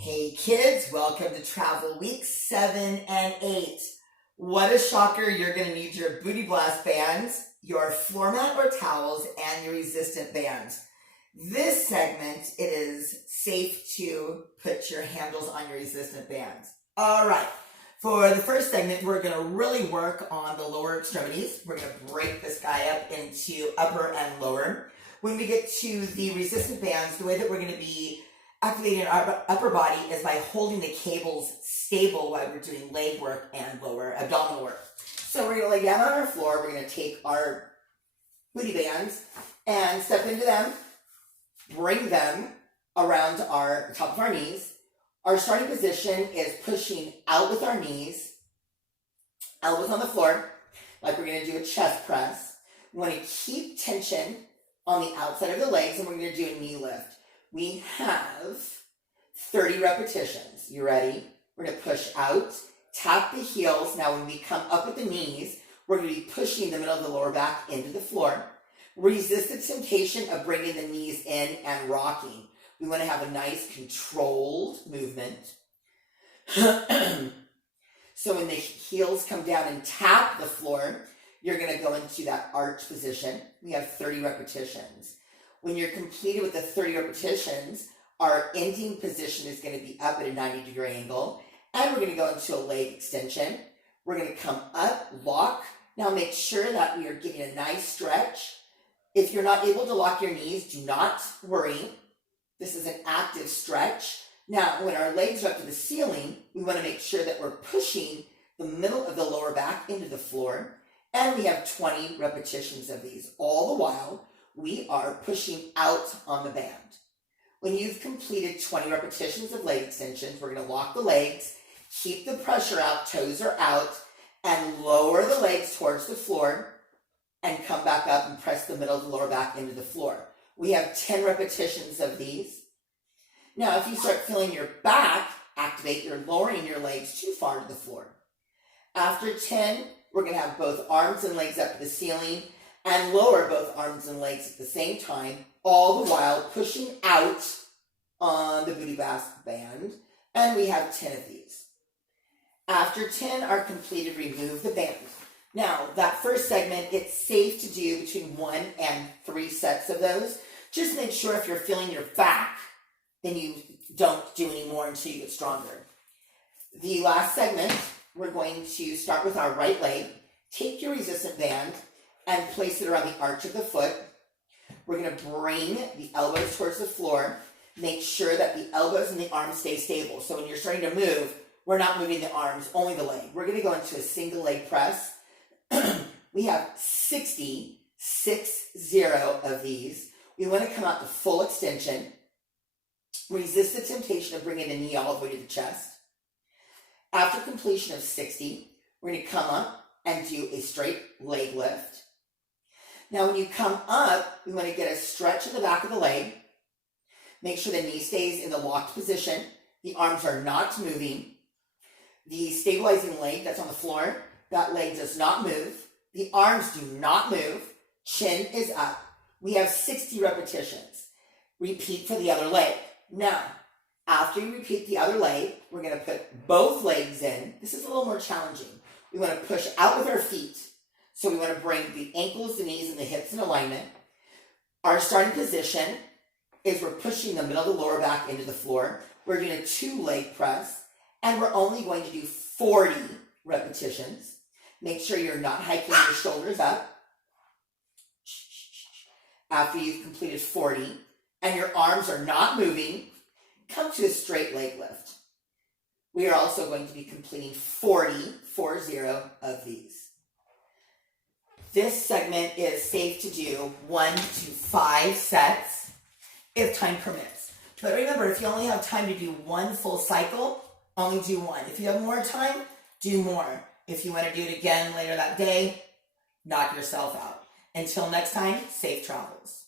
Hey kids, welcome to Travel Week 7 and 8. What a shocker, you're going to need your Booty Blast bands, your floor mat or towels, and your resistant bands. This segment, it is safe to put your handles on your resistant bands. Alright, for the first segment, we're going to really work on the lower extremities. We're going to break this guy up into upper and lower. When we get to the resistant bands, the way that we're going to be activating our upper body is by holding the cables stable while we're doing leg work and lower abdominal work. So we're going to lay down on our floor. We're going to take our booty bands and step into them, bring them around the top of our knees. Our starting position is pushing out with our knees, elbows on the floor, like we're going to do a chest press. We want to keep tension on the outside of the legs, and we're going to do a knee lift. We have 30 repetitions. You ready? We're going to push out, tap the heels. Now when we come up with the knees, we're going to be pushing the middle of the lower back into the floor. Resist the temptation of bringing the knees in and rocking. We want to have a nice controlled movement. So when the heels come down and tap the floor, you're going to go into that arch position. We have 30 repetitions. When you're completed with the 30 repetitions, our ending position is going to be up at a 90-degree angle, and we're going to go into a leg extension. We're going to come up, lock. Now make sure that we are giving a nice stretch. If you're not able to lock your knees, do not worry. This is an active stretch. Now, when our legs are up to the ceiling, we want to make sure that we're pushing the middle of the lower back into the floor, and we have 20 repetitions of these. All the while, we are pushing out on the band. When you've completed 20 repetitions of leg extensions, we're going to lock the legs, keep the pressure out, toes are out, and lower the legs towards the floor, and come back up and press the middle of the lower back into the floor. We have 10 repetitions of these. Now, if you start feeling your back activate, you're lowering your legs too far to the floor. After 10, we're going to have both arms and legs up to the ceiling, and lower both arms and legs at the same time, all the while pushing out on the Booty Blast band, and we have 10 of these. After 10 are completed, remove the band. Now, that first segment, it's safe to do between 1 and 3 sets of those. Just make sure if you're feeling your back, then you don't do any more until you get stronger. The last segment, we're going to start with our right leg. Take your resistant band and place it around the arch of the foot. We're going to bring the elbows towards the floor. Make sure that the elbows and the arms stay stable. So when you're starting to move, we're not moving the arms, only the leg. We're going to go into a single leg press. We have 60 of these. We want to come out to full extension. Resist the temptation of bringing the knee all the way to the chest. After completion of 60, we're going to come up and do a straight leg lift. Now, when you come up, we want to get a stretch in the back of the leg. Make sure the knee stays in the locked position. The arms are not moving. The stabilizing leg that's on the floor, that leg does not move. The arms do not move. Chin is up. We have 60 repetitions. Repeat for the other leg. Now, after you repeat the other leg, we're going to put both legs in. This is a little more challenging. We want to push out with our feet. So we want to bring the ankles, the knees, and the hips in alignment. Our starting position is we're pushing the middle of the lower back into the floor. We're doing a 2-leg press, and we're only going to do 40 repetitions. Make sure you're not hiking your shoulders up. After you've completed 40, and your arms are not moving, come to a straight leg lift. We are also going to be completing 40 of these. This segment is safe to do 1 to 5 sets if time permits. But remember, if you only have time to do 1 full cycle, only do 1. If you have more time, do more. If you want to do it again later that day, knock yourself out. Until next time, safe travels.